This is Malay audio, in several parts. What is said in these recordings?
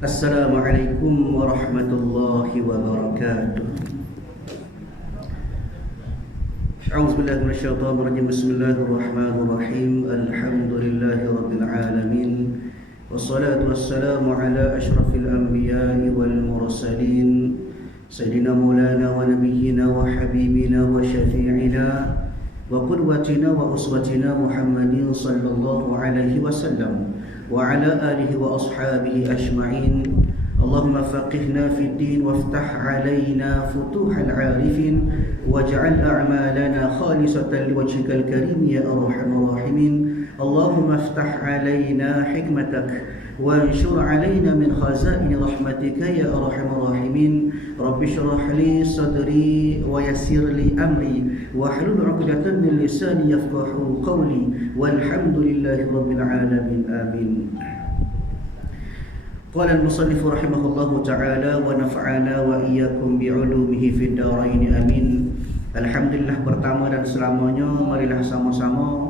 Assalamualaikum warahmatullahi wabarakatuh. A'udzubillahi minasyaitonir rajim. Bismillahirrahmanirrahim. Alhamdulillahi rabbil alamin. Wassalatu wassalamu ala asyrafil anbiya'i wal mursalin. Sayyidina Maulana wa nabiyyina wa habibina wa syafi'ina wa qudwatina wa uswatina Muhammadin sallallahu alaihi wasallam wa ala alihi wa ashabihi ajma'in. Allahumma faqihna fid din waftah alaina futuhal arifin waj'al a'malana khalisatan liwajhikal karim ya arhamar rahimin. Allahumma iftah alaina hikmatak وانشر علينا من خزائن رحمتك يا أرحم الراحمين. رب اشرح لي صدري ويسر لي أمري واحلل عقدة من لساني يفقهوا قولي والحمد لله رب العالمين آمين. قال المصنف رحمه الله تعالى ونفعنا وإياكم بعلومه في الدارين آمين. Alhamdulillah, pertama dan selamanya marilah sama-sama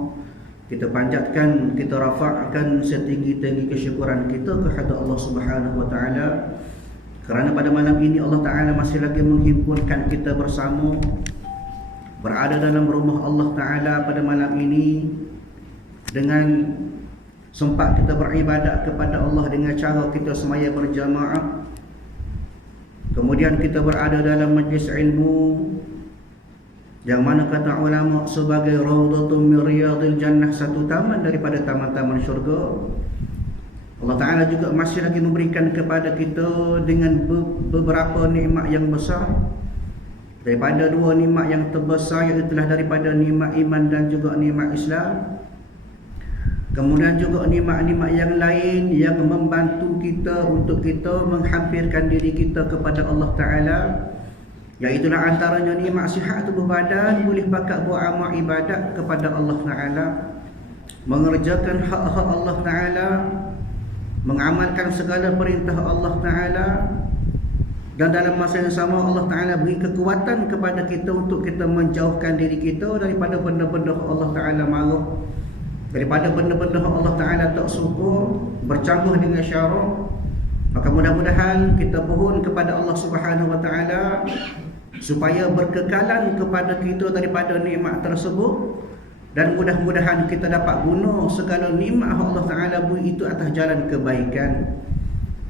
kita panjatkan, kita rafa'kan setinggi-tinggi kesyukuran kita kepada Allah Subhanahu wa taala, kerana pada malam ini Allah taala masih lagi menghimpunkan kita bersama berada dalam rumah Allah taala pada malam ini dengan sempat kita beribadat kepada Allah dengan cara kita semaya berjamaah. Kemudian kita berada dalam majlis ilmu yang mana kata ulama sebagai raudhatun min riyadil jannah, satu taman daripada taman-taman syurga. Allah Ta'ala juga masih lagi memberikan kepada kita dengan beberapa nikmat yang besar. Daripada dua nikmat yang terbesar, iaitu daripada nikmat iman dan juga nikmat Islam. Kemudian juga nikmat-nikmat yang lain yang membantu kita untuk kita menghampirkan diri kita kepada Allah Ta'ala, iaitulah antaranya nikmat sihat tubuh badan, boleh pakat buat amal ibadat kepada Allah Ta'ala, mengerjakan hak-hak Allah Ta'ala, mengamalkan segala perintah Allah Ta'ala, dan dalam masa yang sama Allah Ta'ala beri kekuatan kepada kita untuk kita menjauhkan diri kita daripada benda-benda Allah Ta'ala marah, daripada benda-benda Allah Ta'ala tak suka, bercanggah dengan syarak. Maka mudah-mudahan kita mohon kepada Allah Subhanahu wa taala supaya berkekalan kepada kita daripada nikmat tersebut, dan mudah-mudahan kita dapat guna segala nikmat Allah Ta'ala beri itu atas jalan kebaikan.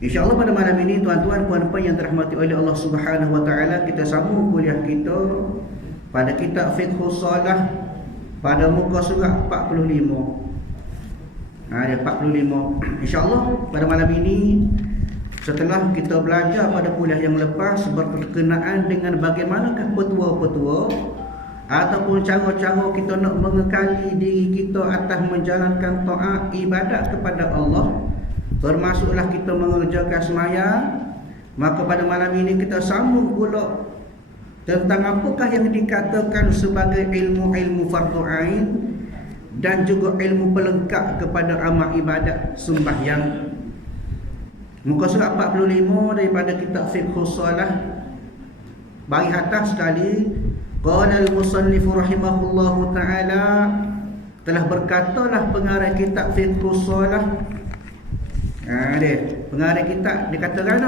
InsyaAllah pada malam ini tuan-tuan, puan-puan yang dirahmati oleh Allah Subhanahu wa taala, kita sambung kuliah kita pada kitab Fiqhus Shalah pada muka surat 45. Ada 45. InsyaAllah pada malam ini, setelah kita belajar pada kuliah yang lepas berkenaan dengan bagaimanakah petua-petua ataupun cara-cara kita nak mengekali diri kita atas menjalankan taat ibadat kepada Allah, termasuklah kita mengerjakan sembahyang, maka pada malam ini kita sambung pula tentang apakah yang dikatakan sebagai ilmu-ilmu fardu ain dan juga ilmu pelengkap kepada amal ibadat sembahyang. Muka surat 45 daripada kitab Fiqhus Shalah, bagi atas sekali, qala al-musannif rahimahullahu ta'ala, telah berkatalah pengarang kitab Fiqhus Shalah. Pengarang kitab dia katakan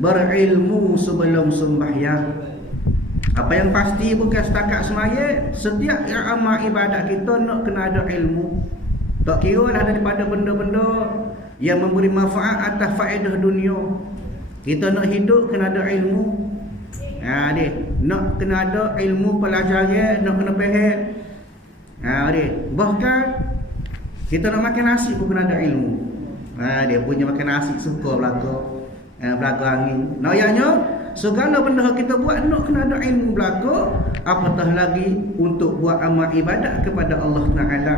berilmu sebelum sembahyang. Apa yang pasti bukan setakat sembahyang, setiap amal ibadat kita nak kena ada ilmu. Tak kira lah daripada benda-benda yang memberi manfaat atas faedah dunia. Kita nak hidup kena ada ilmu. Nak kena ada ilmu pelajaran, nak kena faham. Bahkan kita nak makan nasi pun kena ada ilmu. Dia punya makan nasi suka belaka angin. Nayanya segala benda kita buat nak kena ada ilmu belaka, apatah lagi untuk buat amal ibadat kepada Allah Ta'ala.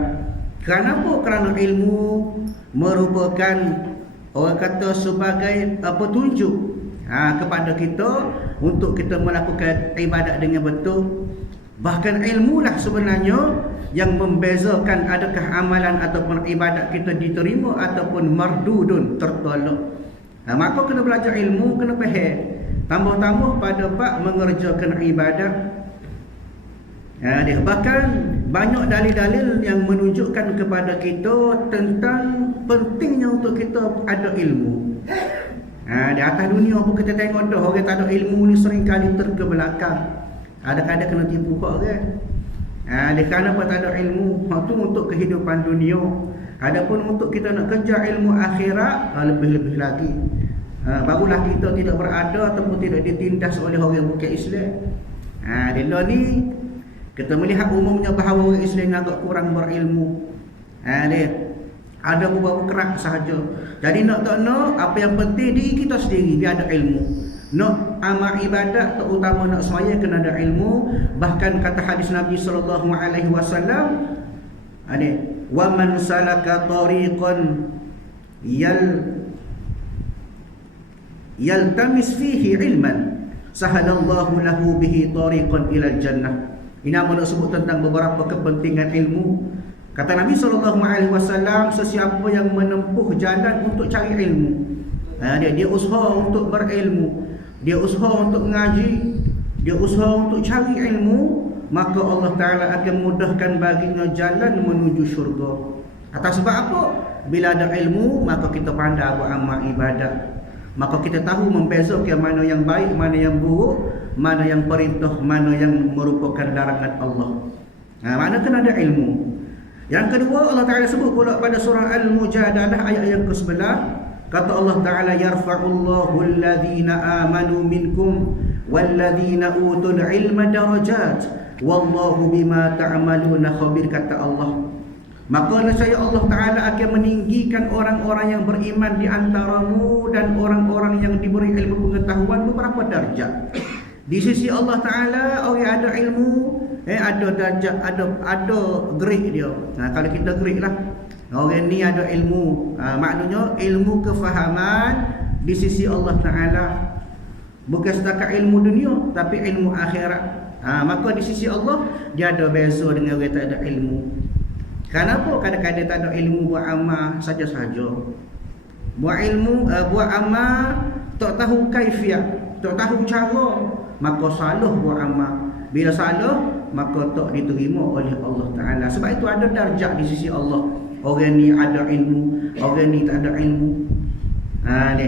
Kenapa? Kerana ilmu merupakan, orang kata, sebagai petunjuk kepada kita untuk kita melakukan ibadat dengan betul. Bahkan ilmulah sebenarnya yang membezakan adakah amalan ataupun ibadat kita diterima ataupun mardudun, tertolak. Maka kena belajar ilmu, kena faham. Tambah-tambah pada bab mengerjakan ibadat. Bahkan banyak dalil-dalil yang menunjukkan kepada kita tentang pentingnya untuk kita ada ilmu. Di atas dunia pun kita tengok dah orang tak ada ilmu ni sering kali terkebelakang. Kadang-kadang kena tipu kok kan. Dia kenapa tak ada ilmu? Itu untuk kehidupan dunia. Adapun untuk kita nak kejar ilmu akhirat, lebih-lebih lagi. Barulah kita tidak berada ataupun tidak ditindas oleh orang bukan Islam. Dia ni kita melihat umumnya bahawa orang Islam agak kurang berilmu. Dia ada beberapa kerak sahaja. Jadi nak tak nak, apa yang penting diri kita sendiri dia ada ilmu. Nak amal ibadat terutama nak semaya kena ada ilmu. Bahkan kata hadis Nabi sallallahu alaihi wasallam, wa man salaka tariqan yaltamis fihi ilman sahalallahu lahu bihi tariqan ilal jannah. Ini nama nak sebut tentang beberapa kepentingan ilmu. Kata Nabi SAW, sesiapa yang menempuh jalan untuk cari ilmu, dia usaha untuk berilmu, dia usaha untuk mengaji, dia usaha untuk cari ilmu, maka Allah Ta'ala akan mudahkan baginya jalan menuju syurga. Atas sebab apa? Bila ada ilmu, maka kita pandai buat amal ibadat. Maka kita tahu membezakan mana yang baik, mana yang buruk, mana yang perintah, mana yang merupakan larangan Allah. Mana kena ada ilmu. Yang kedua, Allah Ta'ala sebut pula pada surah Al-Mujadalah ayat yang ke-11, kata Allah Ta'ala, yarfa'ullahu alladhina amanu minkum walladhina utul ilma darajat wallahu bima ta'maluna khabir. Kata Allah, maka nescaya Allah Ta'ala akan meninggikan orang-orang yang beriman di antaramu dan orang-orang yang diberi ilmu pengetahuan beberapa darjat. Di sisi Allah Ta'ala, orang ada ilmu, ada darjat, ada grade dia. Kalau kita grade lah, orang ni ada ilmu, maknanya ilmu kefahaman di sisi Allah Ta'ala. Bukan setakat ilmu dunia, tapi ilmu akhirat. Maka di sisi Allah, dia ada beza dengan orang tak ada ilmu. Kenapa? Kadang-kadang tak ada ilmu buat amal saja-saja. Buat ilmu, buat amal, tak tahu kaifiat, tak tahu cara, maka salah buat amal. Bila salah, maka tak diterima oleh Allah Ta'ala. Sebab itu ada darjat di sisi Allah. Orang ni ada ilmu, orang ni tak ada ilmu. Ni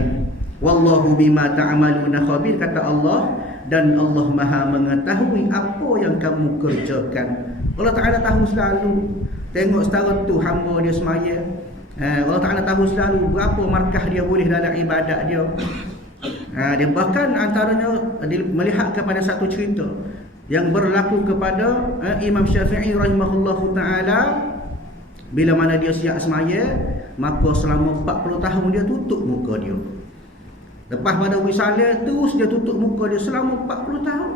wallahu bima ta'maluna khabir, kata Allah, dan Allah Maha mengetahui apa yang kamu kerjakan. Allah Ta'ala tahu selalu. Tengok setara tu hamba dia semaya, Allah Ta'ala tahu selalu berapa markah dia boleh dalam ibadat dia. Dia bahkan antaranya dia melihat kepada satu cerita yang berlaku kepada Imam Syafi'i rahimahullahu ta'ala. Bila mana dia siap semaya, maka selama 40 tahun dia tutup muka dia. Lepas pada wisalah terus dia tutup muka dia selama 40 tahun.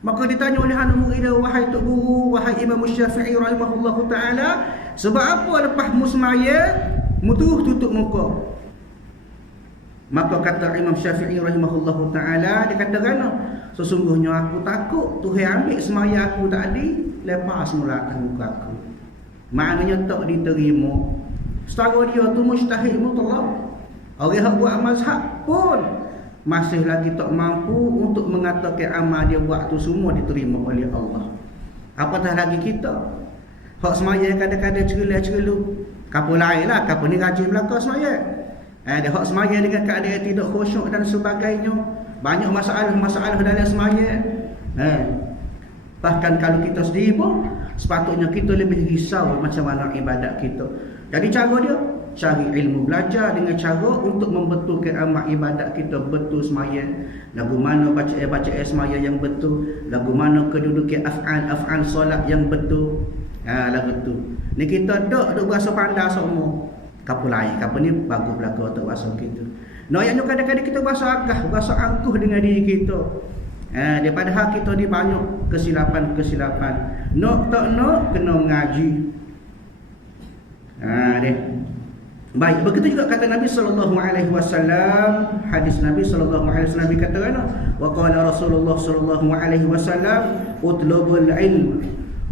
Maka ditanya oleh anak murid dia, wahai Tok Guru, wahai Imam Syafi'i rahimahullahu ta'ala, sebab apa lepas mu semaya mu terus tutup muka? Maka kata Imam Syafi'i rahimahullahu ta'ala, dia kata kerana sesungguhnya aku takut Tuhan ambil semaya aku tadi, lepas mula atas muka aku. Maknanya tak diterima. Setara dia tu mujtahid mutlak. Orang yang buat mazhab pun masih lagi tak mampu untuk mengatakan amal dia buat tu semua diterima oleh Allah. Apatah lagi kita. Hak semaya kadang-kadang cerela-cerelu. Kapal lain lah, kapal ni rajin belakang semaya. Dia hak semaya dengan keadaan tidak khusyuk dan sebagainya. Banyak masalah-masalah dalam semaya. Bahkan kalau kita sendiri pun, sepatutnya kita lebih risau macam mana ibadat kita. Jadi cara dia, cari ilmu, belajar dengan cara untuk membetulkan amal ibadat kita betul semaya. Lagu mana baca semaya yang betul, lagu mana kedudukan af'al solat yang betul. Lagu tu. Ni kita dok berasa pandai semua. Kapal lain, kapal ni bagus belaka untuk bahasa kita. Noyaknya kadang-kadang kita bahasa agah, bahasa angkuh dengan diri kita. Daripada hal kita ni banyak kesilapan-kesilapan. Nak tak nak kena mengaji. Baik, begitu juga kata Nabi sallallahu alaihi wasallam, hadis Nabi sallallahu alaihi wasallam kata ana, wa qala Rasulullah sallallahu alaihi wasallam, utlubul ilm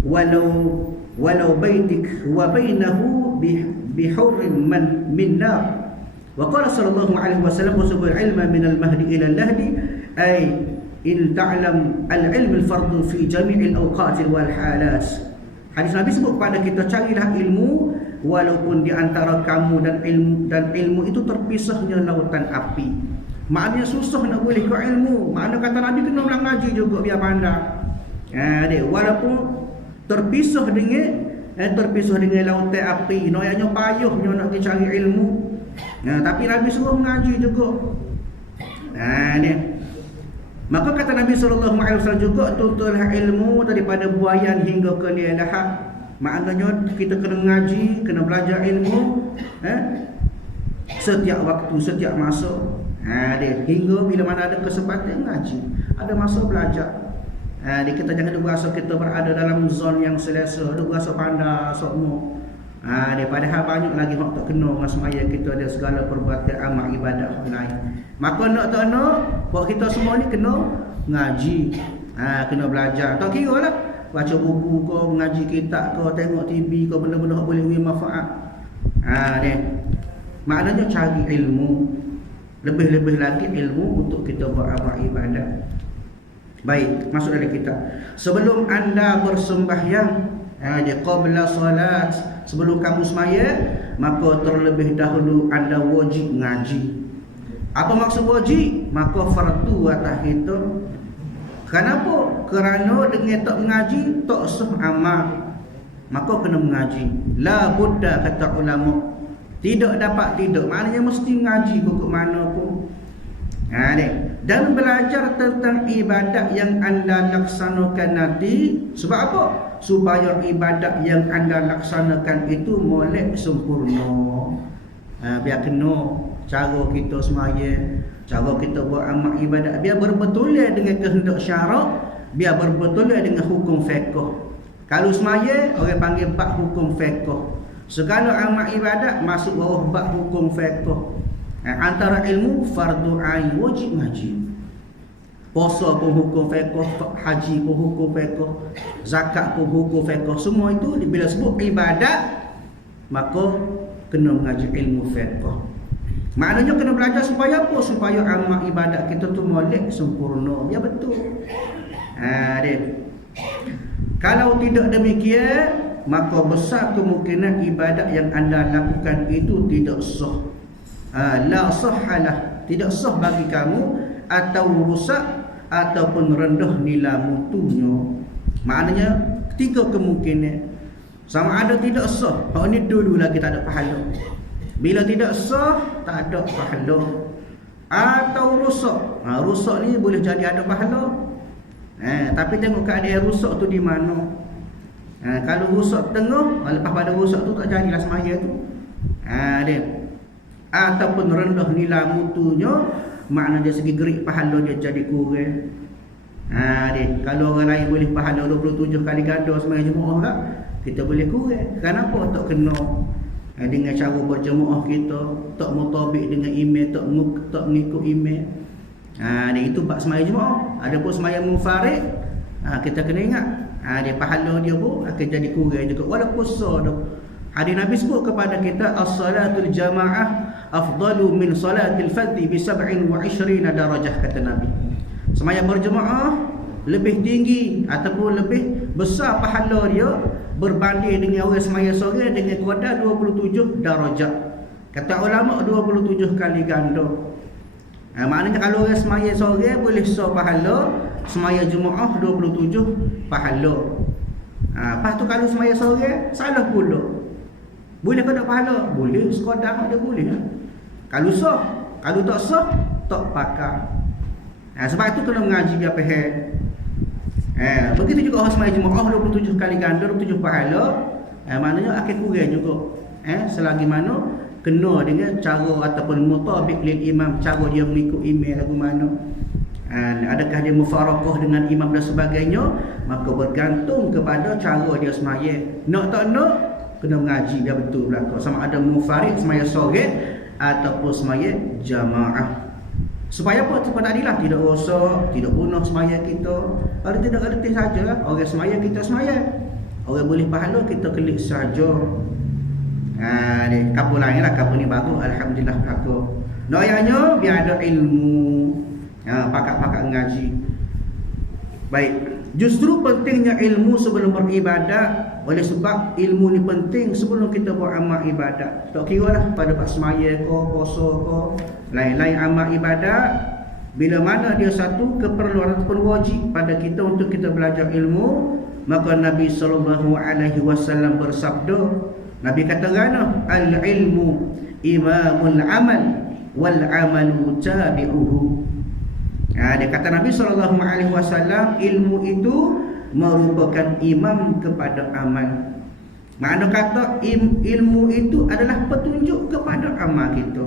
walau baitik wa bainahu bihurrin min nar. Wa qala sallallahu alaihi wasallam, utlubul ilma min al-mahdi ila al-lahdi, ay in ta'lam al-ilm al-fardhu fi jami' al-awqat wal halat. Hadis Nabi sebut kepada kita, carilah ilmu walaupun di antara kamu dan ilmu itu terpisahnya lautan api. Maknanya susah nak boleh ke ilmu. Makna kata Nabi kena ulang ngaji juga biar pandai. Dia walaupun terpisah dengan lautan api, noyanya payahnya nak pergi cari ilmu. Tapi Nabi suruh mengaji juga. Dia. Maka kata Nabi SAW juga, tuntutlah ilmu daripada buayan hingga ke liang lahat. Maknanya kita kena ngaji, kena belajar ilmu setiap waktu, setiap masa. Dia hingga bila mana ada kesempatan ngaji, ada masa belajar. Kita jangan berasa kita berada dalam zon yang selesa, ada berasa pandai semua. Padahal banyak lagi orang tak kena dengan semaya kita ada segala perbuatan amal ibadat lain. Maka nak tak nak, buat kita semua ni kena ngaji, kena belajar. Tak kira lah baca buku kau, mengaji kitab kau, tengok TV kau, benda-benda boleh beri manfaat. Maknanya cari ilmu, lebih-lebih lagi ilmu untuk kita buat amal ibadat. Baik, masuk dalam kitab. Sebelum anda bersembahyang, dia qabla solat, sebelum kamu semaya, maka terlebih dahulu anda wajib ngaji. Apa maksud wajib? Maka fardu atas kita. Kenapa? Kerana dengan tak mengaji tak sah amal. Maka kena mengaji. La budda kata ulama. Tidak dapat tidak. Maknanya mesti mengaji ke mana pun. Dan belajar tentang ibadat yang anda laksanakan nanti. Sebab apa? Supaya ibadat yang anda laksanakan itu molek sempurna. Biar kena cara kita semaya, cara kita buat amal ibadat, biar berbetul dengan kehendak syarak, biar berbetul dengan hukum fiqh. Kalau semaya orang panggil bab hukum fiqh. Segala amal ibadat masuk bawah bab hukum fiqh. Antara ilmu fardu ain, wajib ngaji. Puasa pun hukum fiqh, haji pun hukum fiqh, zakat pun hukum fiqh. Semua itu bila sebut ibadat, maka kena mengaji ilmu fiqh. Maknanya kena belajar supaya apa? Supaya amal ibadat kita tu molek sempurna. Ya betul. Kalau tidak demikian, maka besar kemungkinan ibadat yang anda lakukan itu tidak sah. La sahhalah, tidak sah bagi kamu, atau rusak ataupun rendah nilai mutunya. Maknanya tiga kemungkinan. Sama ada tidak sah, hak ni dulu lagi tak ada pahala. Bila tidak sah, tak ada pahala. Atau rusak. Rusak ni boleh jadi ada pahala. Tapi tengok keadaan rusak tu di mana. Kalau rusak tengah, lepas pada rusak tu tak jadilah semaya tu. Dia. Ataupun rendah nilai mutunya, makna dari segi gerik pahala dia jadi kurang. Dia. Kalau orang lain boleh pahala 27 kali ganda semaya jemaah tak, kita boleh kurang. Kenapa tak kena? Dengan cara berjemaah kita tak mutabik dengan email, tak mengikut email. Dia itu bab semaya jemaah. Adapun semaya munfarid, kita kena ingat, dia pahala dia pun akan jadi kurang juga walaupun sah dah. Hadis Nabi sebut kepada kita, as-salatul jamaah afdalu min salatil fardhi bi 27 darajah, kata Nabi. Semaya berjemaah lebih tinggi ataupun lebih besar pahala dia berbanding dengan orang semaya sore dengan kadar 27 darajat. Kata ulama 27 kali ganda. Maknanya kalau orang semaya sore boleh sah pahala, semaya Jumaah 27 pahala. Lepas tu kalau semaya sore salah pula, boleh ke tak pahala? Boleh, sekadar dia boleh. Kalau sah, kalau tak sah tak pakar. Sebab itu kena mengaji biar faham. Begitu juga orang semaya Jumaah 27 kali ganda, 27 pahala. Maknanya akan kurang juga. Selagi mana kena dengan cara ataupun mutabik lil imam, cara dia mengikut email lagu mana. Adakah dia mufarakah dengan imam dan sebagainya, maka bergantung kepada cara dia semaya. Nak tak nak, kena mengaji dia betul belaka. Sama ada mufarid semaya sore ataupun semaya jamaah. Supaya apa? Supaya tadilah tidak rosak, tidak punah semaya kita. Kalau tidak erti saja, orang semaya kita semaya. Orang boleh pahala, kita klik saja. Ni kapur lain lah, kapur ni baru, alhamdulillah kapur. Doanya biar ada ilmu. Pakak-pakak ngaji. Baik, justru pentingnya ilmu sebelum beribadat. Oleh sebab ilmu ni penting sebelum kita buat amal ibadat. Tak kira lah pada bab semaya ke, puasa ke, lain-lain amal ibadat. Bila mana dia satu keperluan ataupun wajib pada kita untuk kita belajar ilmu, maka Nabi SAW bersabda, Nabi kata gana, al-ilmu imamul amal wal amalu tabi'uhu. Dia kata Nabi SAW, ilmu itu merupakan imam kepada amal. Makna kata ilmu itu adalah petunjuk kepada amal kita.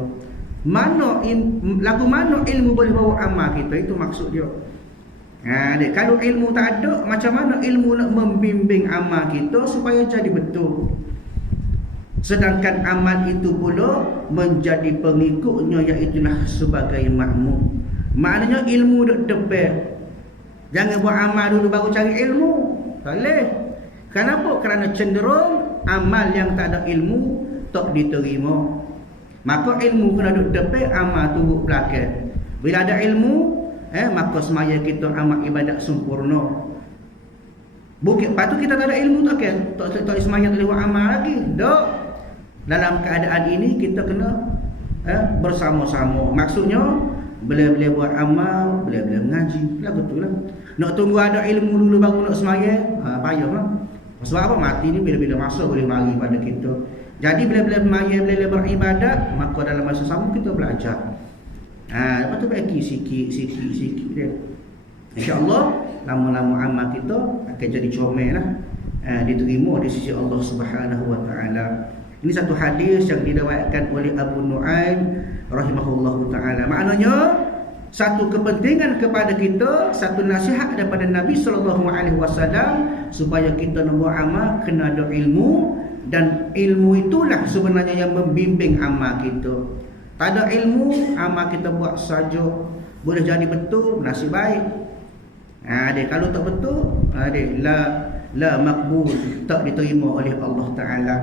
Lagu mana ilmu boleh bawa amal kita, itu maksud dia. Kalau ilmu tak ada, macam mana ilmu nak membimbing amal kita supaya jadi betul? Sedangkan amal itu pula menjadi pengikutnya, iaitulah sebagai makmum. Maknanya ilmu duk depan. Jangan buat amal dulu baru cari ilmu. Tak boleh. Kenapa? Kerana cenderung amal yang tak ada ilmu tak diterima. Maka ilmu kena duduk depan, amal turut belakang. Bila ada ilmu, maka semaya kita amal ibadat sempurna. Bukit patu kita tak ada ilmu tak kan? Tak semaya tak boleh buat amal lagi. Tak. Dalam keadaan ini kita kena bersama-sama. Maksudnya boleh-boleh buat amal, boleh-boleh mengaji. Lah betul lah. Nak tunggu ada ilmu dulu baru nak semaya, payahlah. Sebab apa? Mati ni bila-bila masa boleh mari pada kita. Jadi bila-bila semaya, bila-bila beribadat, maka dalam masa sama kita belajar. Lepas tu bagi sikit dia. InsyaAllah lama-lama amal kita akan jadi comel lah, diterima di sisi Allah Subhanahu Wa Taala. Ini satu hadis yang diriwayatkan oleh Abu Nu'aim rahimahullahu ta'ala. Maknanya satu kepentingan kepada kita, satu nasihat daripada Nabi SAW, supaya kita nak buat amal kena ada ilmu. Dan ilmu itulah sebenarnya yang membimbing amal kita. Tak ada ilmu, amal kita buat saja. Boleh jadi betul, nasib baik. Kalau tak betul, la makbul, tak diterima oleh Allah Ta'ala.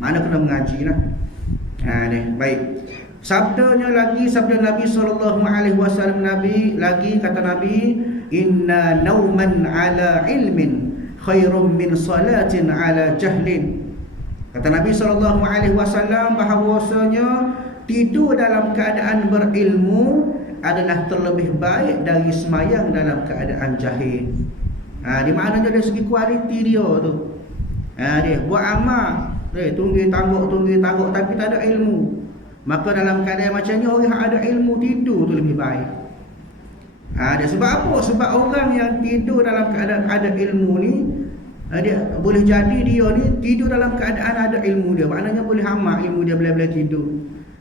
Mana kena mengaji lah. Baik. Sabdanya lagi, sabda Nabi SAW, Nabi lagi kata Nabi, inna nauman ala ilmin khairum min salatin ala jahlin. Kata Nabi SAW bahawasanya tidur dalam keadaan berilmu adalah terlebih baik dari semayang dalam keadaan jahil. Di maknanya dari segi kualiti dia tu. Dia buat amal, tunggu tangguk tapi tak ada ilmu. Maka dalam keadaan macam ni, orang yang ada ilmu tidur tu lebih baik. Sebab apa? Sebab orang yang tidur dalam keadaan ada ilmu ni, dia boleh jadi dia ni tidur dalam keadaan ada ilmu dia. Maknanya boleh amal ilmu dia bila-bila tidur.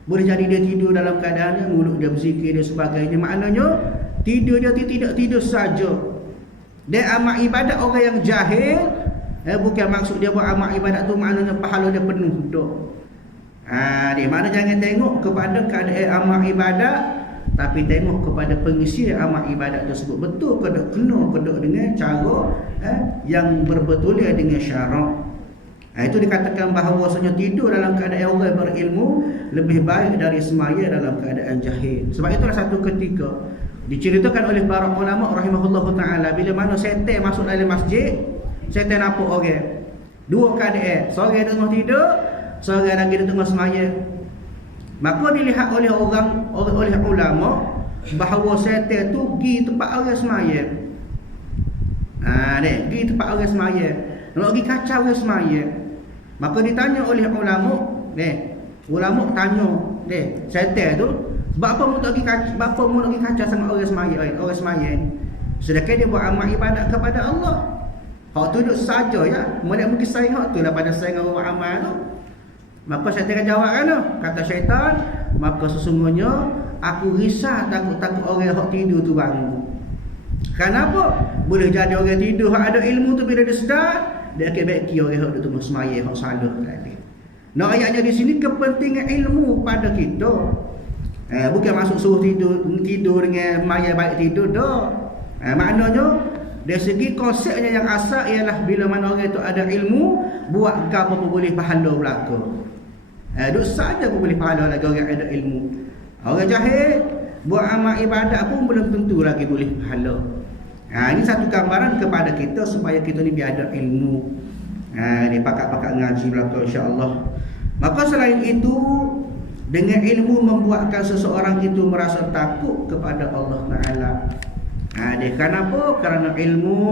Boleh jadi dia tidur dalam keadaan mulut dia berzikir dan sebagainya. Maknanya tidur dia tidak tidur saja. Dia amal ibadat orang yang jahil, bukan maksud dia buat amal ibadat tu maknanya pahala dia penuh tak. Dia mana jangan tengok kepada keadaan amal ibadat, tapi tengok kepada pengisi amal ibadat tersebut. Betul ke tak kena dengan cara yang berbetulnya dengan syarak. Itu dikatakan bahawasanya tidur dalam keadaan orang berilmu lebih baik dari semaya dalam keadaan jahil. Sebab itulah satu ketika diceritakan oleh para ulama rahimahullahu ta'ala, bila mana setan masuk dalam masjid, setan nampak orang dua keadaan, seorang tengah tidur, seorang lagi di tengah semaya. Maka dilihat oleh oleh ulama bahawa setan tu pergi tempat orang semaya. Pergi tempat orang semaya, nak pergi kacau orang semaya. Maka ditanya oleh ulama, ulama tanya, setan tu, sebab apa mu tak pergi kacau sangat orang semaya ni? Sedangkan dia buat amal ibadat kepada Allah. Hak tu duduk saja ya, mungkin sayang hak tu daripada sayang orang buat amal tu. Maka syaitan jawab kan, kata syaitan, maka sesungguhnya aku risau takut orang hak tidur tu bangun. Kenapa? Boleh jadi orang tidur hak ada ilmu tu, bila dia sedar, dia akan baiki orang hak duduk tengah semaya hak salah tadi. Nah, ayatnya di sini kepentingan ilmu pada kita. Bukan masuk suruh tidur dengan maya baik tidur dah. Maknanya dari segi konsepnya yang asal ialah bila mana orang itu ada ilmu, buat apa pun boleh pahala belaka. Duk saja pun boleh pahala lagi orang ada ilmu. Orang jahil buat amal ibadat pun belum tentu lagi boleh pahala. Ini satu gambaran kepada kita supaya kita ni biar ada ilmu. Ni pakak-pakak ngaji belaka insya-Allah. Maka selain itu, dengan ilmu membuatkan seseorang itu merasa takut kepada Allah Taala. Dia kenapa? Kerana ilmu,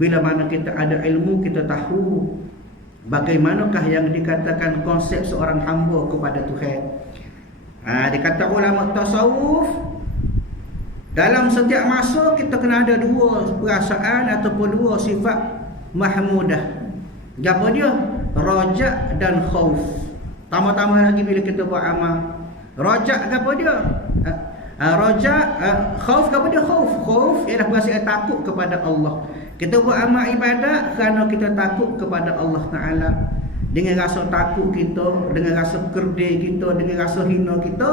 bila mana kita ada ilmu, kita tahu bagaimanakah yang dikatakan konsep seorang hamba kepada Tuhan. Dia kata ulama tasawuf, dalam setiap masa kita kena ada dua perasaan ataupun dua sifat mahmudah. Apa dia? Rajak dan khauf. Tambah-tambah lagi bila kita buat amal. Rajak apa dia? Rajak, khauf apa dia? Khauf ialah perasaan takut kepada Allah. Kita buat amal ibadat kerana kita takut kepada Allah Ta'ala. Dengan rasa takut kita, dengan rasa kerdil kita, dengan rasa hina kita,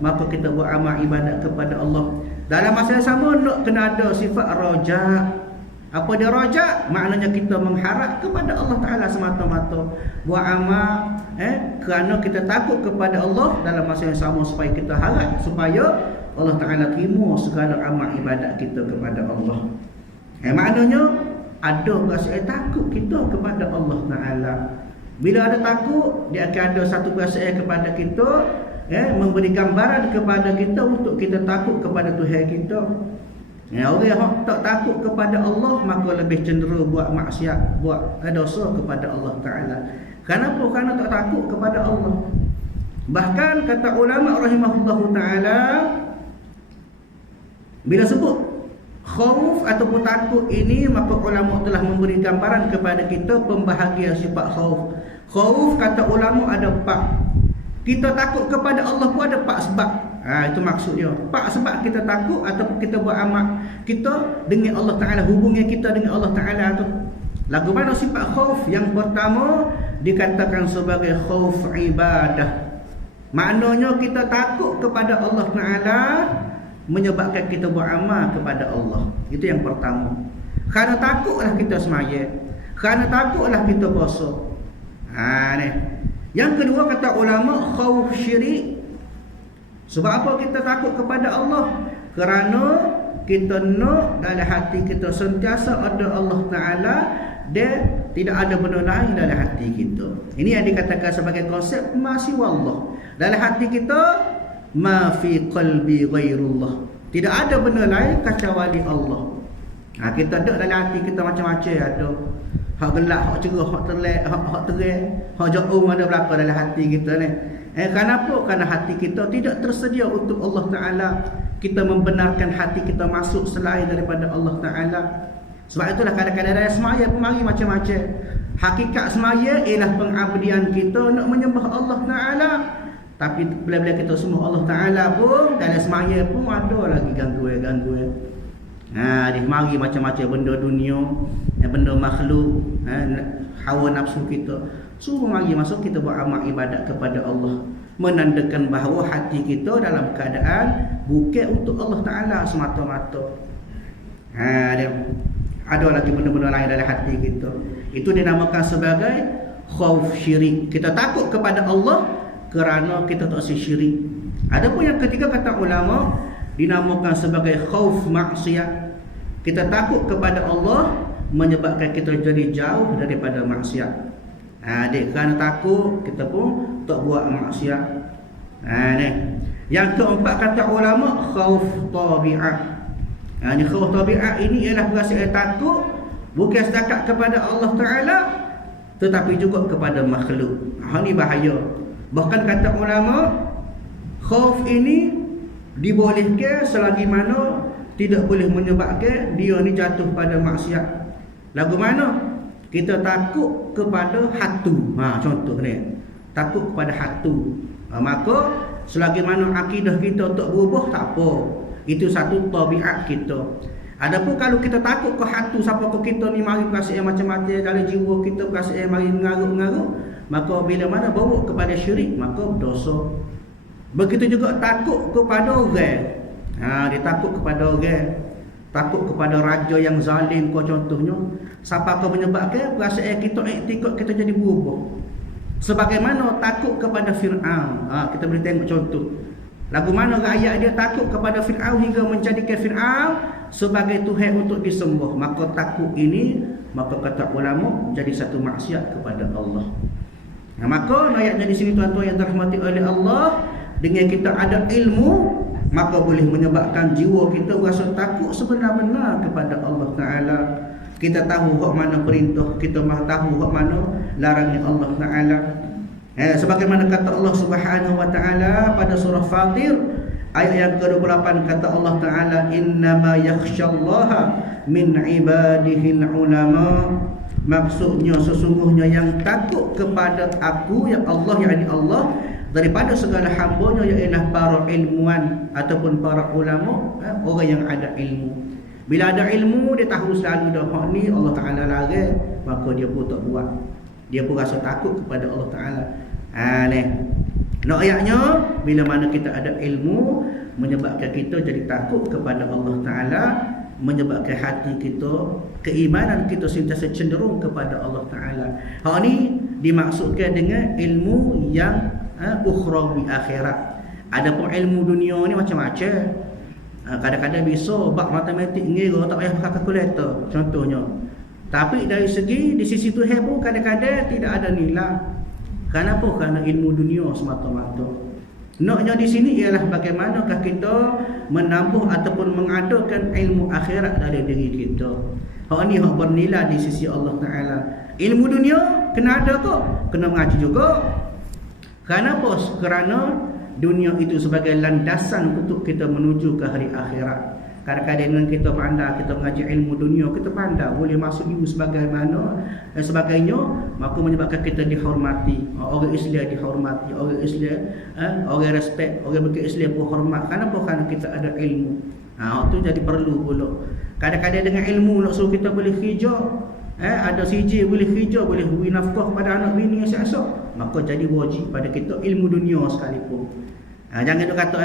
maka kita buat amal ibadat kepada Allah. Dalam masa yang sama nak kena ada sifat rajak. Apa dia rajak? Maknanya kita mengharap kepada Allah Ta'ala semata-mata. Buat amal kerana kita takut kepada Allah, dalam masa yang sama supaya kita harap supaya Allah Ta'ala terima segala amal ibadat kita kepada Allah. Maknanya ada perasaan takut kita kepada Allah Ta'ala. Bila ada takut, dia akan ada satu perasaan kepada kita, memberi gambaran kepada kita untuk kita takut kepada Tuhan kita. Orang yang tak takut kepada Allah, maka lebih cenderung buat maksiat, buat dosa kepada Allah Ta'ala. Kenapa? Kerana tak takut kepada Allah. Bahkan kata ulama rahimahullahu ta'ala, bila sebut khauf ataupun takut ini, maka ulama telah memberi gambaran kepada kita pembahagian sifat khauf. Khauf kata ulama ada 4. Kita takut kepada Allah pun ada 4 sebab. Itu maksudnya. 4 sebab kita takut ataupun kita buat amal kita dengan Allah Ta'ala, hubungan kita dengan Allah Ta'ala tu. Lagu mana sifat khauf? Yang pertama dikatakan sebagai khauf ibadah. Maknanya kita takut kepada Allah Ta'ala menyebabkan kita buat amal kepada Allah. Itu yang pertama. Kerana takutlah kita semaya, kerana takutlah kita puasa. Ni. Yang kedua kata ulama khauf syirik. Sebab apa kita takut kepada Allah? Kerana kita nak dalam hati kita sentiasa ada Allah Ta'ala, dia tidak ada benda lain dalam hati kita. Ini yang dikatakan sebagai konsep masih wallah. Dalam hati kita ma fi qalbi ghairullah. Tidak ada benda lain kecuali Allah. Kita ada dalam hati kita macam-macam ada. Hak gelap, hak cerah, hak terang, hak terang, hak jauh ada belaka dalam hati kita ni. Kenapa? Kerana hati kita tidak tersedia untuk Allah Ta'ala. Kita membenarkan hati kita masuk selain daripada Allah Ta'ala. Sebab itulah kadang-kadang dalam semaya pun mari macam-macam. Hakikat semaya ialah pengabdian kita nak menyembah Allah Ta'ala. Tapi bila-bila kita semua Allah Ta'ala pun, dalam semaya pun ada lagi gangguan-gangguan. Dia mari macam-macam benda dunia, benda makhluk, hawa nafsu kita. Semua mari masuk, kita buat amal ibadat kepada Allah, menandakan bahawa hati kita dalam keadaan bukan untuk Allah Ta'ala semata-mata. Dia ada lagi benda-benda lain dalam hati kita. Itu dinamakan sebagai khauf syirik. Kita takut kepada Allah kerana kita tak syirik. Ada pun yang ketiga kata ulama dinamakan sebagai khauf maksiat. Kita takut kepada Allah menyebabkan kita jadi jauh daripada maksiat. Kerana takut kita pun tak buat maksiat. Ni. Yang keempat kata ulama khauf tabi'ah. Ni khauf tabi'ah ini ialah perasaan takut bukan setakat kepada Allah Ta'ala tetapi juga kepada makhluk. Ini bahaya. Bahkan kata ulama khauf ini dibolehkan selagi mana tidak boleh menyebabkan dia ni jatuh pada maksiat. Lagu mana? Kita takut kepada hatu. Contoh ni. Takut kepada hatu. Maka selagi mana akidah kita tak berubah, tak apa. Itu satu tabiat kita. Adapun kalau kita takut ke hatu, siapa ke kita ni mari perasaan macam-macam dalam jiwa kita, perasaan mari mengarut-mengarut, maka bila mana bawa kepada syirik, maka berdosa. Begitu juga takut kepada orang. Dia takut kepada orang, takut kepada raja yang zalim kau contohnya. Siapa kau menyebabkan perasaan kita, iktikad kita jadi berubah. Sebagaimana takut kepada Fir'aun. Kita boleh tengok contoh. Lagu mana rakyat dia takut kepada Fir'aun hingga menjadikan Fir'aun sebagai Tuhan untuk disembah, maka takut ini, maka kata ulama, jadi satu maksiat kepada Allah. Nah, maka ayatnya di sini tuan-tuan yang dirahmati oleh Allah, dengan kita ada ilmu, maka boleh menyebabkan jiwa kita rasa takut sebenar-benar kepada Allah Ta'ala. Kita tahu hak mana perintah, kita tahu hak mana larangnya Allah Ta'ala. Sebagaimana kata Allah Subhanahu Wa Ta'ala pada surah Fatir ayat yang ke-28, kata Allah Ta'ala, innama yakhsyallaha min ibadihil ulama. Maksudnya sesungguhnya yang takut kepada aku, yang Allah, yakni Allah, daripada segala hambanya ialah para ilmuwan ataupun para ulama, orang yang ada ilmu. Bila ada ilmu, dia tahu selalu dah hak ni Allah Ta'ala larang, maka dia pun tak buat. Dia pun rasa takut kepada Allah Ta'ala. Ni nak ayatnya, bila mana kita ada ilmu, menyebabkan kita jadi takut kepada Allah Ta'ala, menyebabkan hati kita, keimanan kita sentiasa cenderung kepada Allah Ta'ala. Hak ni dimaksudkan dengan ilmu yang ukhrawi, akhirat. Adapun ilmu dunia ni macam-macam. Kadang-kadang bisa bab matematik ngira tak payah pakai kalkulator contohnya. Tapi dari sisi Tuhan pun kadang-kadang tidak ada nilai. Kenapa? Kerana ilmu dunia semata-mata. Naknya di sini ialah bagaimanakah kita menambah ataupun mengadakan ilmu akhirat dari diri kita. Hak ni hak bernilai di sisi Allah Ta'ala. Ilmu dunia kena ada ke? Kena mengaji juga. Kenapa? Kerana dunia itu sebagai landasan untuk kita menuju ke hari akhirat. Kadang-kadang dengan kita pandai, kita mengaji ilmu dunia, kita pandai boleh masuk ilmu sebagaimana dan sebagainya, maka menyebabkan kita dihormati. Orang Islam dihormati, orang Islam orang respect, orang Islam pun hormat. Kenapa? Kerana kita ada ilmu. Itu jadi perlu pula. Kadang-kadang dengan ilmu nak suruh kita boleh hijau, ada CJ boleh hijau, boleh beri nafkah pada anak bini yang siasat, maka jadi wajib pada kita ilmu dunia sekalipun. Jangan duk kata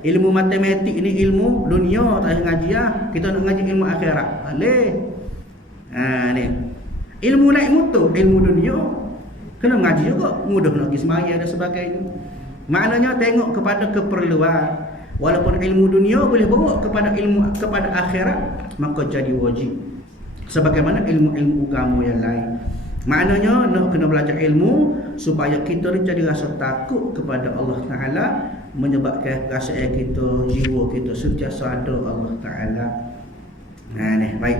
ilmu matematik ni ilmu dunia, tak payah ngaji kita nak ngaji ilmu akhirat. Boleh. Ni. Ilmu naik motor, ilmu dunia. Kena mengaji juga, mudah nak pergi semaya dan sebagainya. Maknanya tengok kepada keperluan. Walaupun ilmu dunia boleh bawa kepada ilmu kepada akhirat, maka jadi wajib. Sebagaimana ilmu-ilmu agama yang lain. Maknanya nak kena belajar ilmu supaya kita ni jadi rasa takut kepada Allah Ta'ala, menyebabkan perasaan kita, jiwa kita sentiasa ada Allah Ta'ala. Ni baik.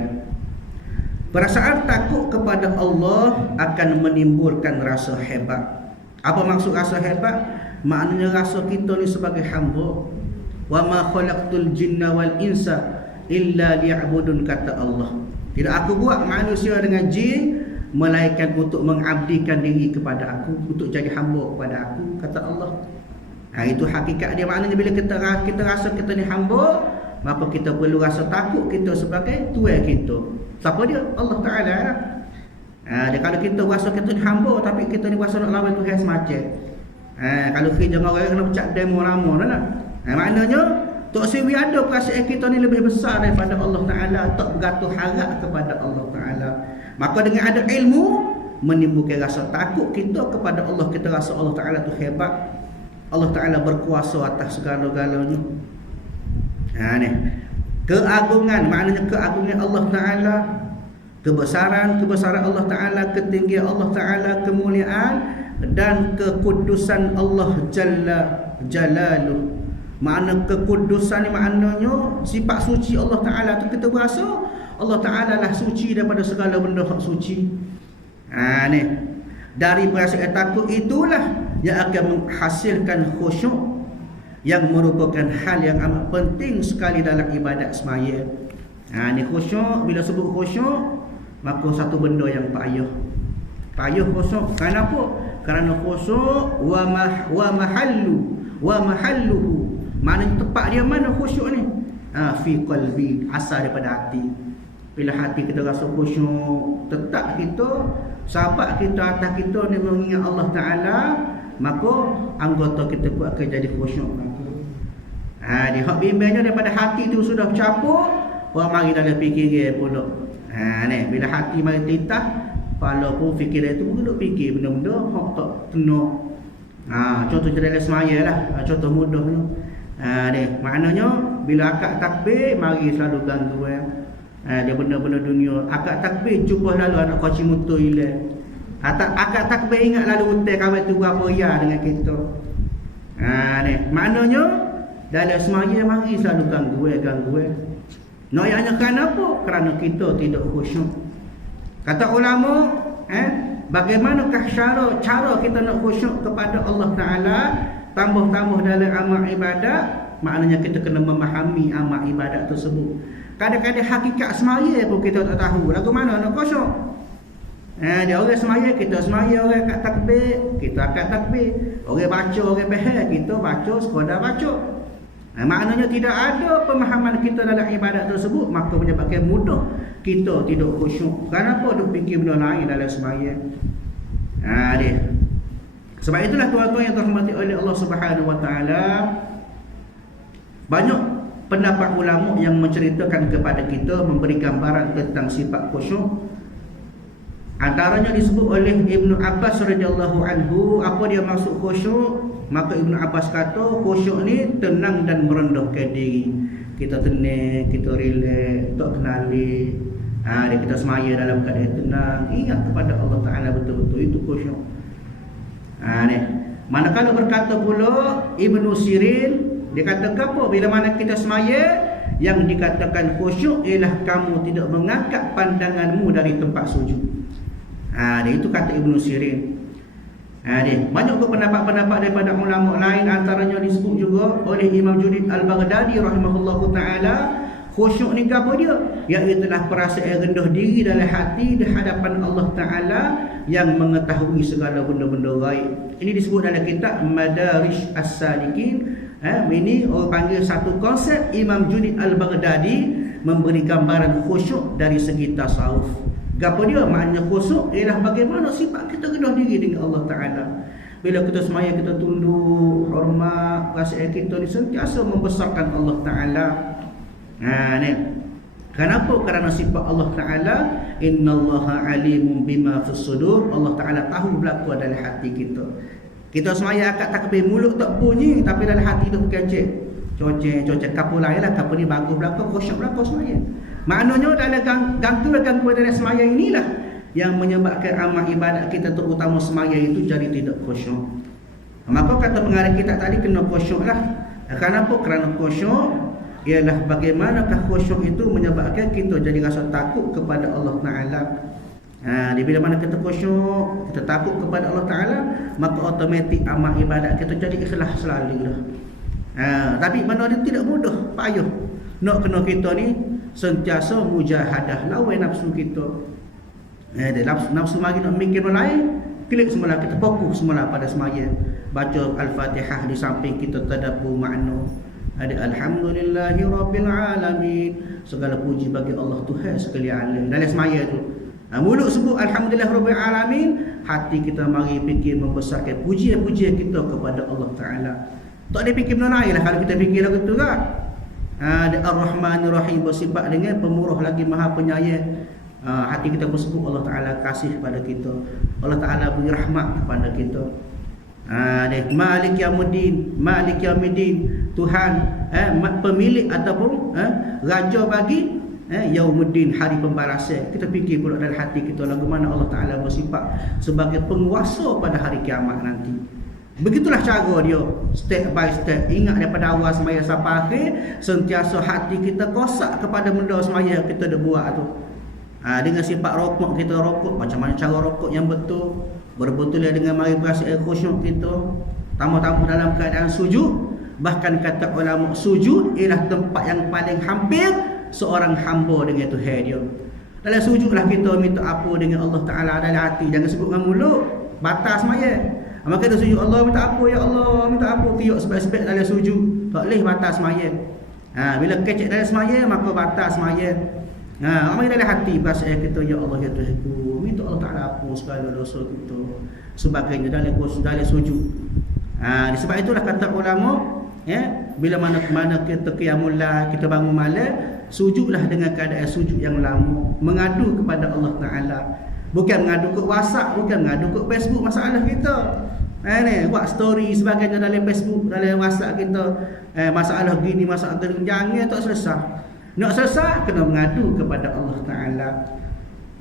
Perasaan takut kepada Allah akan menimbulkan rasa hebat. Apa maksud rasa hebat? Maknanya rasa kita ni sebagai hamba. Wa ma khalaqtul jinna wal insa illa liya'budun, kata Allah. Tidak aku buat manusia dengan jin melainkan untuk mengabdikan diri kepada aku, untuk jadi hamba kepada aku, kata Allah. Itu hakikat dia. Maknanya bila kita rasa kita ni hamba, maka kita perlu rasa takut kita sebagai Tuhan kita. Siapa dia? Allah Ta'ala. Dia kalau kita rasa kita ni hamba, tapi kita ni rasa nak lawan Tuhan semacam. Kalau kita jangan orang kena pecah demo lama dah lah. Maknanya tak sewi ada perasaan kita ni lebih besar daripada Allah Ta'ala, tak bergantung harap kepada Allah Ta'ala. Maka dengan ada ilmu menimbulkan rasa takut kita kepada Allah. Kita rasa Allah Ta'ala tu hebat, Allah Ta'ala berkuasa atas segala-galanya. Ni keagungan, maknanya keagungan Allah Ta'ala, kebesaran Allah Ta'ala, ketinggian Allah Ta'ala, kemuliaan dan kekudusan Allah Jalla Jalaluh. Makna kekudusan ni maknanya sifat suci Allah Ta'ala tu, kita berasa Allah Ta'ala lah suci daripada segala benda hak suci. Ni dari perasaan takut itulah yang akan menghasilkan khusyuk, yang merupakan hal yang amat penting sekali dalam ibadat semaya. Ni khusyuk, bila sebut khusyuk, maka satu benda yang payah khusyuk. Kenapa? Kerana khusyuk wa mahalluhu, maknanya tempat dia mana khusyuk ni? Fi qalbi, asal daripada hati. Bila hati kita rasa khusyuk, tetap kita, sahabat kita atas kita ni mengingat Allah Ta'ala, maka anggota kita pun akan jadi khusyuk. Dia hak bimbangnya daripada hati tu sudah capuk, mari dalam fikiran pula. Ni bila hati mari titah, kepala pun fikiran tu pun duk fikir benda-benda hak tak tenang. Contoh dalam semaya lah, contoh mudahnya. Ni maknanya bila akad takbir mari selalu ganggu dia benda-benda dunia. Akad takbir cuba lalu anak koci mutu hilang. Akad takbir ingat lalu utai kawan tu berapa ya dengan kita. Ni maknanya dalam semaya mari selalu ganggu. Noyanya kerana apa? Kerana kita tidak khusyuk. Kata ulama, bagaimanakah cara kita nak khusyuk kepada Allah Ta'ala, tambah-tambah dalam amal ibadat, maknanya kita kena memahami amal ibadat tersebut. Kadang-kadang hakikat semaya pun kita tak tahu. Lagu mana nak khusyuk? Dia orang semaya, kita semaya, orang akad takbir, kita akad takbir. Orang baca, orang behel, kita baca, sekadar baca. Maknanya tidak ada pemahaman kita dalam ibadat tersebut, maka menyebabkan mudah kita tidak khusyuk. Kenapa duk fikir benda lain dalam semaya? Dia. Sebab itulah tuan-tuan yang dirahmati oleh Allah Subhanahu Wa Taala, banyak pendapat ulama yang menceritakan kepada kita, memberi gambaran tentang sifat khusyuk. Antaranya disebut oleh Ibnu Abbas radhiyallahu anhu, apa dia maksud khusyuk? Maka Ibnu Abbas kata khusyuk ni tenang dan merendahkan diri. Kita tenang, kita relax, tak kenali. Kita semaya dalam keadaan tenang, ingat kepada Allah Ta'ala betul-betul, itu khusyuk. Manakala berkata pula Ibnu Sirin, dia kata apa? Bila mana kita semaya, yang dikatakan khusyuk ialah kamu tidak mengangkat pandanganmu dari tempat sujud. Itu kata Ibnu Sirin. Banyak pendapat-pendapat daripada ulama lain, antaranya disebut juga oleh Imam Junaid Al-Baghdadi rahimahullahu taala. Khusyuk ni apa dia? Iaitu perasaan rendah diri dalam hati di hadapan Allah Taala yang mengetahui segala benda-benda gaib. Ini disebut dalam kitab Madarij As-Salikin. Ini orang panggil satu konsep Imam Junaid Al-Baghdadi memberi gambaran khusyuk dari segi tasawuf. Apa dia? Maknanya khusyuk ialah bagaimana sifat kita rendah diri dengan Allah Ta'ala. Bila kita semaya, kita tunduk, hormat, perasaan kita ni sentiasa membesarkan Allah Ta'ala. Ni. Kenapa? Kerana sifat Allah Ta'ala, innallaha alimun bima fis sudur. Allah Ta'ala tahu berlaku dalam hati kita. Kita semaya akad takbir, mulut tak bunyi, tapi dalam hati tu kecek. Cocek kapul lain lah, kapul ni bagus berlaku, khusyuk berlaku semaya. Maknanya dalam gangguan dalam semaya inilah yang menyebabkan amal ibadat kita, terutama semaya itu, jadi tidak khusyuk. Maka kata pengarang kita tadi, kena khusyuk lah. Kenapa? Kerana khusyuk ialah bagaimanakah khusyuk itu menyebabkan kita jadi rasa takut kepada Allah Ta'ala. Bila mana kita khusyuk, kita takut kepada Allah Ta'ala, maka otomatik amal ibadat kita jadi ikhlas selalu lah. Tapi benda dia tidak mudah, payah. Nak kena kita ni sentiasa mujahadah lawan nafsu kita. Nafsu mari nak mikir benda lain, klik semula, kita fokus semula pada semaya. Baca Al-Fatihah di samping kita tadabbur makna. Ada alhamdulillahirabbil alamin, segala puji bagi Allah Tuhan sekalian alam. Dalam semaya tu mulut sebut alhamdulillahirabbil alamin, hati kita mari fikir membesarkan pujian-pujian kita kepada Allah Ta'ala. Tak ada fikir benda lain lah. Kalau kita fikir lagu tu kan, Ar-Rahmanir Rahim, bersifat dengan pemurah lagi maha penyayang. Hati kita bersebut Allah Ta'ala kasih kepada kita, Allah Ta'ala beri rahmat kepada kita. Malik Yawmiddin, Malik Yawmiddin, Tuhan pemilik ataupun raja bagi Yaumuddin, hari pembalasan. Kita fikir pula dalam hati kita lagu mana Allah Ta'ala bersifat sebagai penguasa pada hari kiamat nanti. Begitulah cara dia, step by step. Ingat daripada awal semaya sampai akhir, sentiasa hati kita kosak kepada benda semaya kita dah buat tu. Dengan sifat rokok, kita rokok macam mana cara rokok yang betul, berbetul dengan mari perasaan khusyuk kita, tambah-tambah dalam keadaan sujud. Bahkan kata ulama, sujud ialah tempat yang paling hampir seorang hamba dengan Tuhan dia. Dalam sujudlah kita minta apa dengan Allah Ta'ala dalam hati. Jangan sebut dengan mulut, batas semaya. Maka dia sujud, Allah minta apa, ya Allah minta apa, tiuk sebab-sebab dalam sujud. Tak boleh batas semaya. Bila kecek dalam semaya, maka batas semaya. Mari dalam hati perasaan kita, ya Allah ya Tuhanku, minta Allah Ta'ala apa segala dosa kita, sebagainya dalam sujud. Sebab itulah kata ulama, bila mana kita qiyamul lail, kita bangun malam, sujudlah dengan keadaan sujud yang lama, mengadu kepada Allah Ta'ala. Bukan mengadu ke WhatsApp, bukan mengadu ke Facebook masalah kita. Ni buat story sebagainya dalam Facebook, dalam WhatsApp kita. Masalah gini, masalah gini, jangan tak selesai. Nak selesai kena mengadu kepada Allah Taala.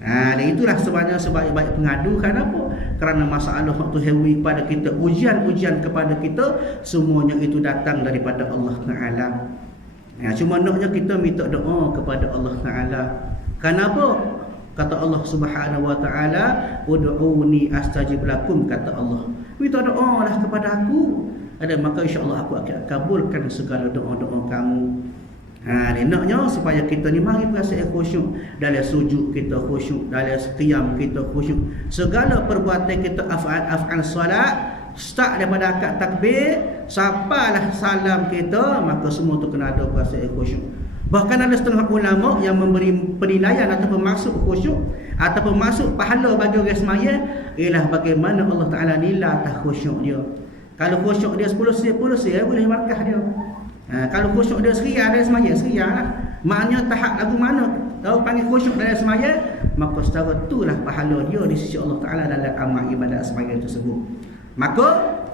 Dan itulah sebenarnya sebaik-baik pengadu. Kenapa? Kerana masalah waktu hewi kepada kita, ujian-ujian kepada kita, semuanya itu datang daripada Allah Taala. Cuma naknya kita minta doa kepada Allah Taala. Kenapa? Kata Allah Subhanahu Wa Taala, ud'uni astajib lakum, kata Allah. Minta doalah kepada aku, maka insya-Allah aku akan kabulkan segala doa-doa kamu. Naknya supaya kita ni mari perasaan khusyuk dalam sujud kita, khusyuk dalam qiyam kita, khusyuk segala perbuatan kita, af'al solat, start daripada akad takbir sampailah salam kita, maka semua tu kena ada perasaan khusyuk. Bahkan ada setengah ulama yang memberi penilaian ataupun masuk khusyuk ataupun masuk pahala bagi orang semaya ialah bagaimana Allah Taala nilai atas khusyuk dia. Kalau khusyuk dia 10 boleh markah dia. Kalau khusyuk dia serian dari semaya, serian lah. Maknanya tahap lagu mana tahu panggil khusyuk dari semaya, maka secara itulah pahala dia di sisi Allah Taala dalam amal ibadat semaya tersebut. Maka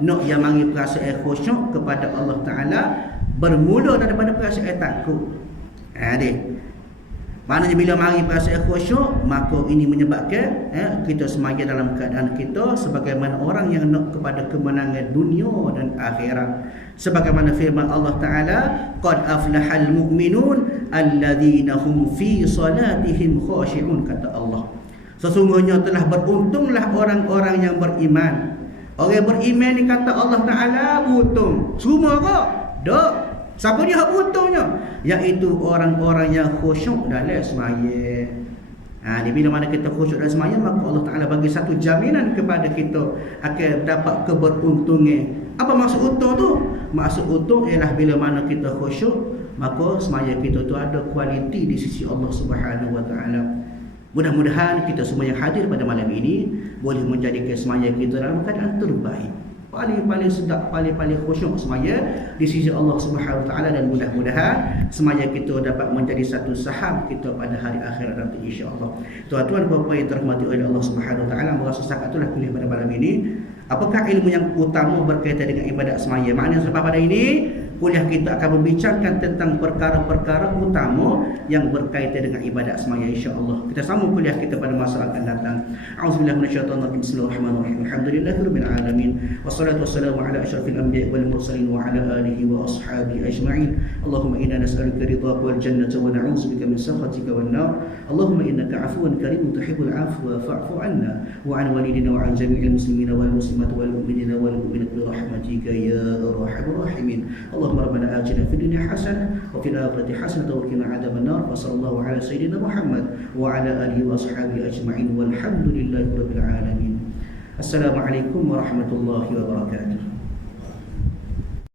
nak yang mari perasaan khusyuk kepada Allah Taala bermula daripada perasaan takut. Maknanya bila mari perasaan khusyuk, maka ini menyebabkan kita semaya dalam keadaan kita sebagaimana orang yang nak kepada kemenangan dunia dan akhirat. Sebagaimana firman Allah Taala, qad aflahal mu'minun alladzina hum fi salatihim khashi'un, kata Allah. Sesungguhnya telah beruntunglah orang-orang yang beriman. Orang beriman ni kata Allah Taala beruntung. Semua ke? Tak. Siapa dia hak beruntungnya? Iaitu orang-orang yang khusyuk dalam semaya. Ni bila mana kita khusyuk dalam semaya, maka Allah Taala bagi satu jaminan kepada kita akan dapat keberuntungan. Apa maksud untung tu? Maksud untung ialah bila mana kita khusyuk, maka semaya kita tu ada kualiti di sisi Allah Subhanahu Wa Taala. Mudah-mudahan kita semua yang hadir pada malam ini boleh menjadikan semaya kita dalam keadaan terbaik, paling-paling sedap, paling-paling khusyuk semaya di sisi Allah Subhanahu Wa Taala, dan mudah-mudahan semaya kita dapat menjadi satu saham kita pada hari akhirat nanti insya-Allah. Tuan-tuan dan puan yang dirahmati oleh Allah Subhanahu Wa Taala, merasa setakat itulah kuliah pada malam ini. Apakah ilmu yang utama berkaitan dengan ibadat semaya? Maknanya selepas pada ini kuliah kita akan membincangkan tentang perkara-perkara utama yang berkaitan dengan ibadat semaya insya-Allah. Kita sambung kuliah kita pada masa akan datang. A'udzubillahi minasyaitonir rajim. Bismillahirrahmanirrahim. Alhamdulillahirabbil alamin. Wassalatu wassalamu ala asyrafil anbiya'i wal mursalin wa ala alihi wa ashabihi ajma'in. Allahumma inna nas'aluka ridhaka wal jannata wa na'udzubika min sakhatika wan nar. Allahumma innaka 'afuwun karimun tuhibbul 'afwa fa'fu 'anna wa 'an walidina wa 'an jami'il muslimina wal muslimat wal mu'minina wal mu'minat bi rahmatika ya arhamar rahimin. Allahumma rabbana atina fid dunya hasanah wa fil akhirati hasanah wa qina adzaban nar. Wa sallallahu ala sayyidina Muhammad wa ala alihi wa ashabihi ajma'in walhamdulillahi rabbil alamin. Assalamualaikum warahmatullahi wabarakatuh.